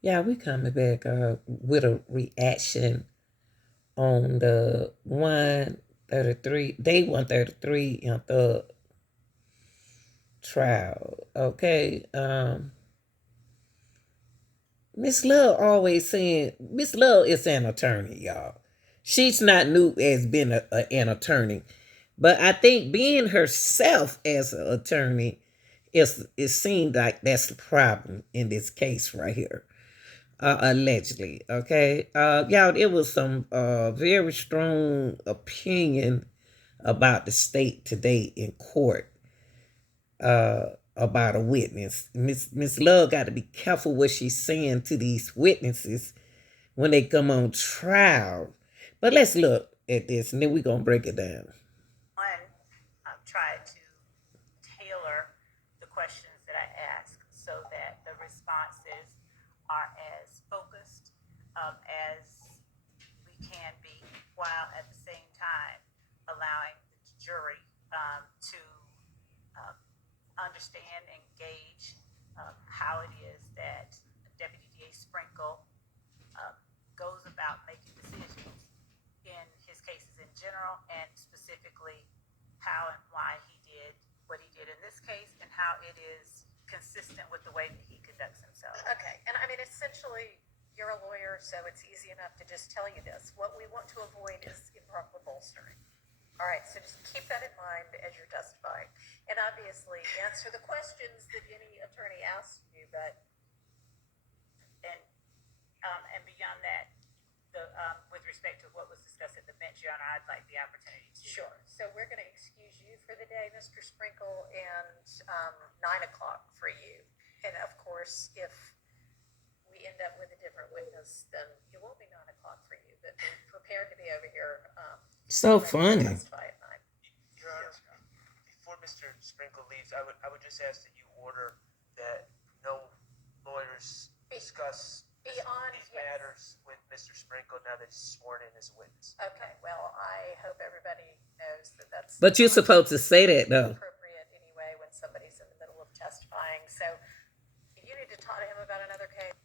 Yeah, we coming back with a reaction on the 133, day 133 in the trial. Okay. Miss Love always saying Miss Love is an attorney, y'all. She's not new as being an attorney, but I think being herself as an attorney is it seemed like that's the problem in this case right here. Allegedly, okay. Y'all, it was some very strong opinion about the state today in court about a witness. Miss Love got to be careful what she's saying to these witnesses when they come on trial. But let's look at this and then we're going to break it down. One, try to tailor the questions that I ask so that the responses are as focused as we can be, while at the same time allowing the jury to um, understand and gauge how it is that Deputy DA Sprinkle um, goes about making decisions in his cases in general, and specifically how and why he did what he did in this case, and how it is consistent with the way that he conducts himself. Okay, and I mean, essentially, you're a lawyer, so it's easy enough to just tell you this. What we want to avoid is improper bolstering. All right, so just keep that in mind as you're testifying. And obviously, answer the questions that any attorney asks you, but and beyond that, with respect to what was discussed at the bench, Your Honor, I'd like the opportunity to. Sure. So we're going to excuse you for the day, Mr. Sprinkle, and 9 o'clock for you. And of course, if we end up with a different witness, then it won't be 9 o'clock for you. But we're prepared to be over here. So funny. Testify at 9. Your Honor, before Mr. Sprinkle leaves, I would just ask that you order that no lawyers discuss these matters with Mr. Sprinkle now that he's sworn in as a witness. Okay, well, I hope everybody knows that that's But you're supposed to say that though. appropriate anyway when somebody's in the middle of testifying. So you need to talk to him about another case.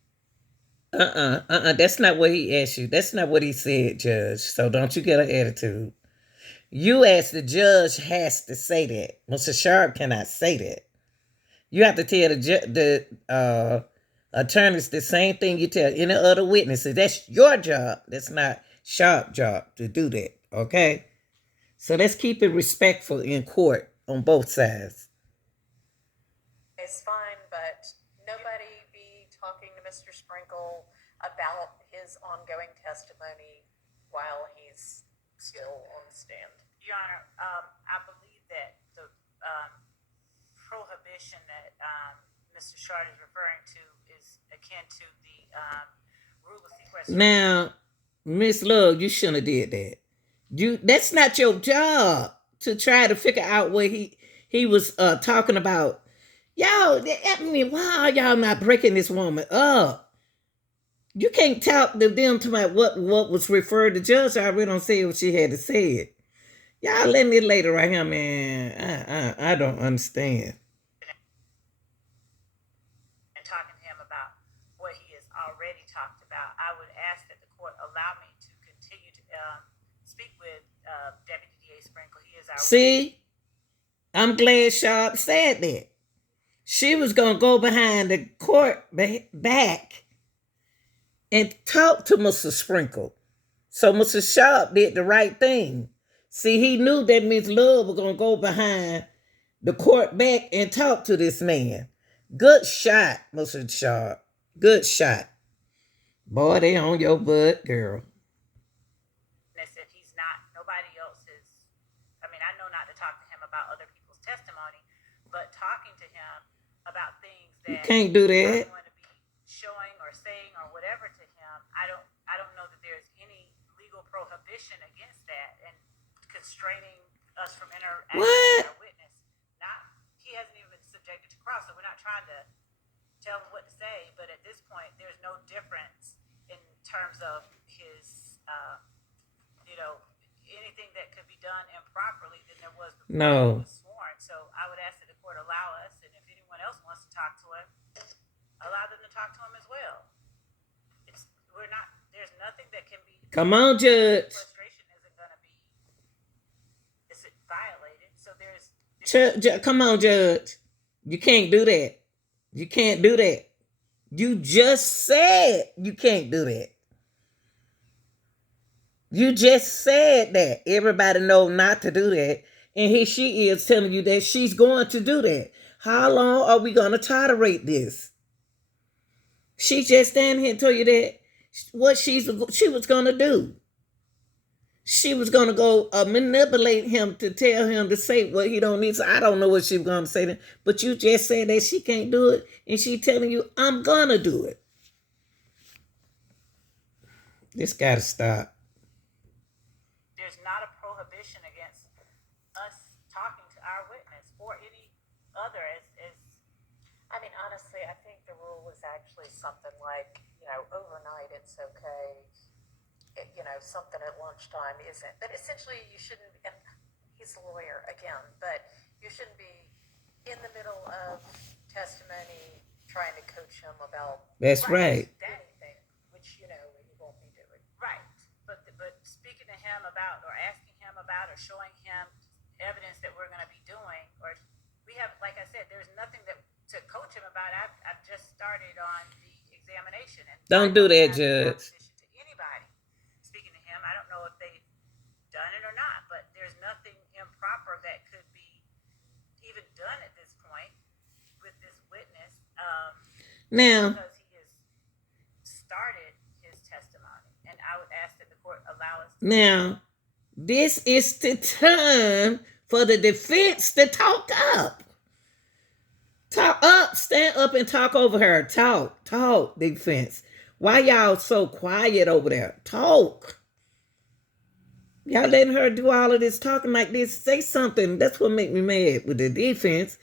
That's not what he asked you. That's not what he said, Judge. So don't you get an attitude. You asked the judge has to say that. Mr. Sharp cannot say that. You have to tell the attorneys the same thing you tell any other witnesses. That's your job. That's not Sharp job to do that. Okay? So let's keep it respectful in court on both sides. It's fine, but nobody be talking to Mr. Sprinkle about his ongoing testimony while he's still on the stand. Your Honor, I believe that the prohibition that Mr. Shard is referring to is akin to the rule of sequestration. Now, Miss Love, you shouldn't have did that. That's not your job to try to figure out what he was talking about. Y'all, I mean, why are y'all not breaking this woman up? You can't talk to them to my what was referred to. Judge already don't say what she had to say. Y'all let me later right here, man. I don't understand. And talking to him about what he has already talked about, I would ask that the court allow me to continue to speak with Deputy DA Sprinkle. He is our. See, I'm glad Sharp said that. She was gonna go behind the court back and talk to Mr. Sprinkle. So Mr. Sharp did the right thing. See, he knew that Miss Love was gonna go behind the court back and talk to this man. Good shot, Mr. Sharp. Good shot. Boy, they on your butt, girl. If he's not, nobody else is. I mean, I know not to talk to him about other people's testimony, but talking to him about things that you can't do that. I want to be showing or saying or whatever to him. I don't know that there's any legal prohibition against that and constraining us from interacting with our witness. He hasn't even been subjected to cross, so we're not trying to tell him what to say. But at this point, there's no difference in terms of his, anything that could be done improperly than there was before he was sworn. So I would ask that the court allow us, and if anyone else wants to talk to him, allow them to talk to him as well. Come on, Judge. frustration isn't going to be violated. So Come on, Judge. You can't do that. You can't do that. You just said you can't do that. You just said that. Everybody know not to do that. And here she is telling you that she's going to do that. How long are we going to tolerate this? She just standing here and told you that what she was going to do. She was going to go manipulate him to tell him to say what he don't need. So I don't know what she was going to say to him. But you just said that she can't do it. And she telling you, I'm going to do it. This got to stop. There's not a prohibition against us talking to our witness or any other. I mean, honestly, I think the rule is actually something like, overnight it's okay. Something at lunchtime isn't. But essentially, you shouldn't, and he's a lawyer again, but you shouldn't be in the middle of testimony trying to coach him about. That's right. Anything, which, you won't be doing. Right. But speaking to him about, or asking him about, or showing him evidence that we're going to be doing, or we have, like I said, there's nothing to coach him about. I've just started on the examination. And don't do that, Judge. To anybody speaking to him, I don't know if they've done it or not, but there's nothing improper that could be even done at this point with this witness. Now, because he has started his testimony, and I would ask that the court allow us. Now, this is the time for the defense to talk up. Talk up, stand up and talk over her. Talk, defense. Why y'all so quiet over there? Talk. Y'all letting her do all of this talking like this. Say something. That's what make me mad with the defense.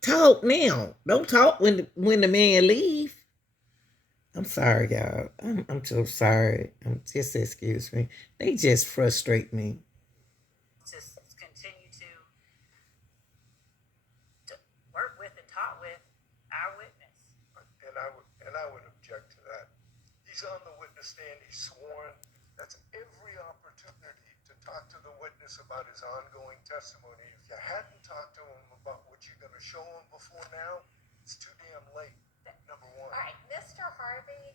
Talk now. Don't talk when the man leave. I'm sorry, y'all. I'm so sorry. Just excuse me. They just frustrate me. Just continue to work with and talk with our witness. And I would object to that. He's on the witness stand. He's sworn. That's every opportunity to talk to the witness about his ongoing testimony. If you hadn't talked to him about what you're going to show him before now, it's too damn late. Number one. All right, Mr. Harvey,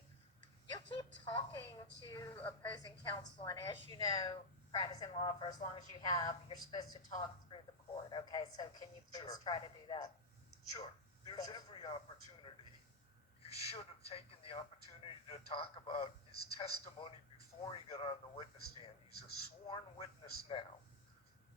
you keep talking to opposing counsel, and as you know, practicing law for as long as you have, you're supposed to talk through the court. Okay, so can you please try to do that? Sure. There's every opportunity. You should have taken the opportunity to talk about his testimony before he got on the witness stand. He's a sworn witness now.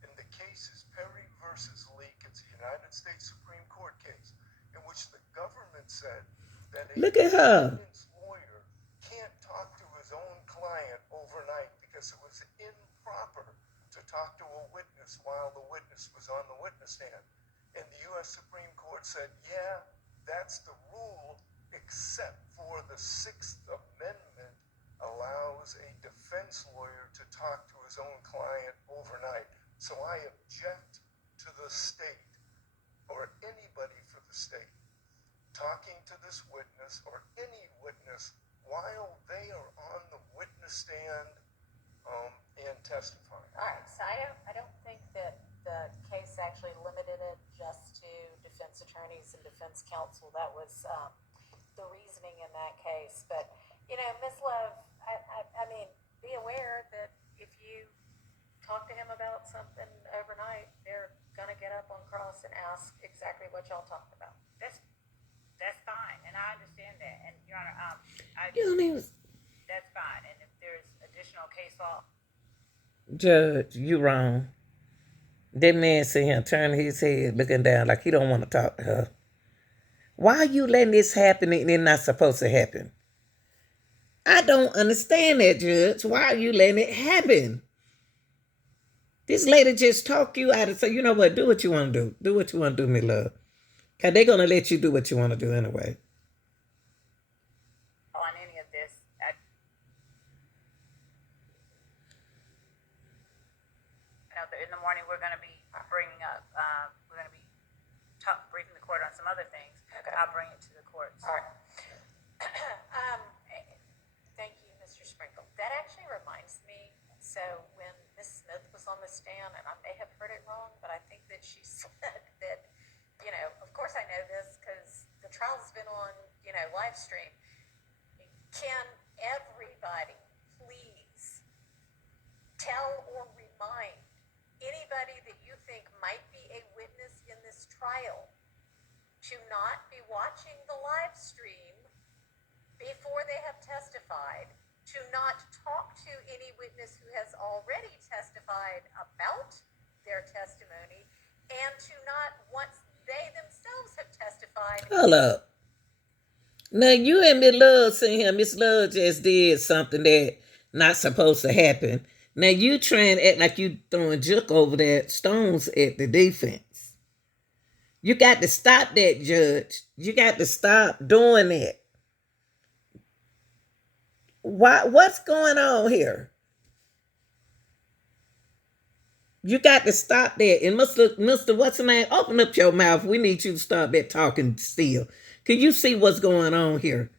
And the case is Perry versus Leak. It's a United States Supreme Court case in which the government said that a Look at her. defendant's lawyer can't talk to his own client overnight because it was improper to talk to a witness while the witness was on the witness stand. And the U.S. Supreme Court said, yeah, that's the rule, except for the Sixth Amendment allows a defense lawyer to talk to his own client overnight. So I object to the state, or anybody for the state, talking to this witness or any witness while they are on the witness stand and testifying. All right, so I don't think that the case actually limited it just to defense attorneys and defense counsel. That was the reasoning in that case. But, Ms. Love, I mean, be aware that if you talk to him about something overnight, they're going to get up on cross and ask exactly what y'all talked about. That's fine, and I understand that. And Your Honor, that's fine. And if there's additional case law, Judge, you wrong. That man sitting here turning his head, looking down like he don't want to talk to her. Why are you letting this happen and it's not supposed to happen? I don't understand that, Judge. Why are you letting it happen? This lady just talk you out and say, you know what, do what you want to do. Do what you want to do, me love. Because they're going to let you do what you want to do anyway. on any of this, in the morning we're going to be bringing up, we're going to be briefing the court on some other things. Okay. I'll bring it to the courts. All right. Thank you, Mr. Sprinkle. That actually reminds stand, and I may have heard it wrong, but I think that she said that, of course I know this because the trial's been on, live stream. Can everybody please tell or remind anybody that you think might be a witness in this trial to not be watching the live stream before they have testified, to not talk to any witness who has already testified about their testimony, and to not, once they themselves have testified. Hold up. Now you and Miss Love seen him. Miss Love just did something that not supposed to happen. Now you trying to act like you throwing Jook over there, stones at the defense. You got to stop that, Judge. You got to stop doing that. What's going on here? You got to stop that. And Mr. What's the name? Open up your mouth. We need you to stop that talking still. Can you see what's going on here?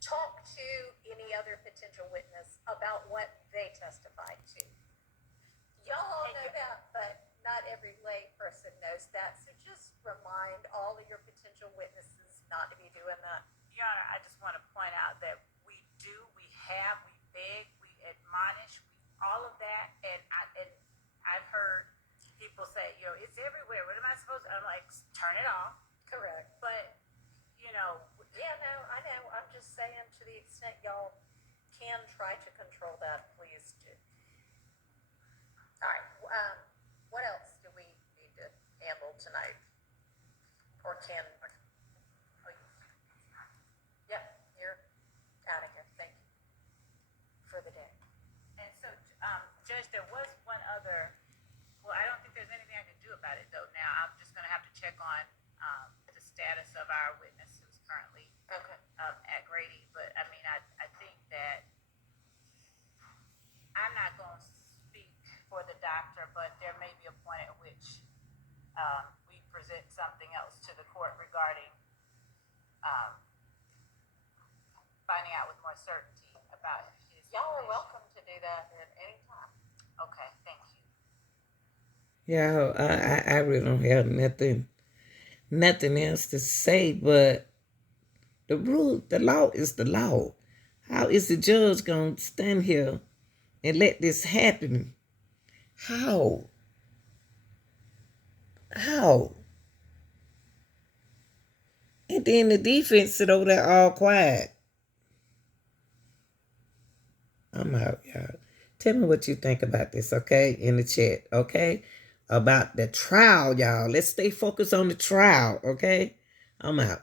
Talk to any other potential witness about what they testified to. Y'all all know that, but not every lay person knows that. So just remind all of your potential witnesses not to be doing that. Your Honor, I just want to point out that we beg, we admonish, all of that, and I've heard people say, it's everywhere. What am I supposed to? I'm like, turn it off. Correct. But Yeah, no, I know. I'm just saying, to the extent y'all can try to control that, please do. All right. What else do we need to handle tonight? Or can? Yep, you're out of here. Thank you for the day. And so, Judge, there was one other. Well, I don't think there's anything I can do about it though. Now I'm just going to have to check on the status of our witness who's currently at Grady. But I mean, I think that I'm not going to speak for the doctor, but there may be a point at which we present something else to the court regarding finding out with more certainty about his. Y'all are welcome to do that at any time. Okay, thank you. Yeah, I really don't have nothing else to say, but the law is the law. How is the judge going to stand here and let this happen? How? And then the defense sit over there all quiet. I'm out, y'all. Tell me what you think about this, okay? In the chat, okay? About the trial, y'all. Let's stay focused on the trial, okay? I'm out.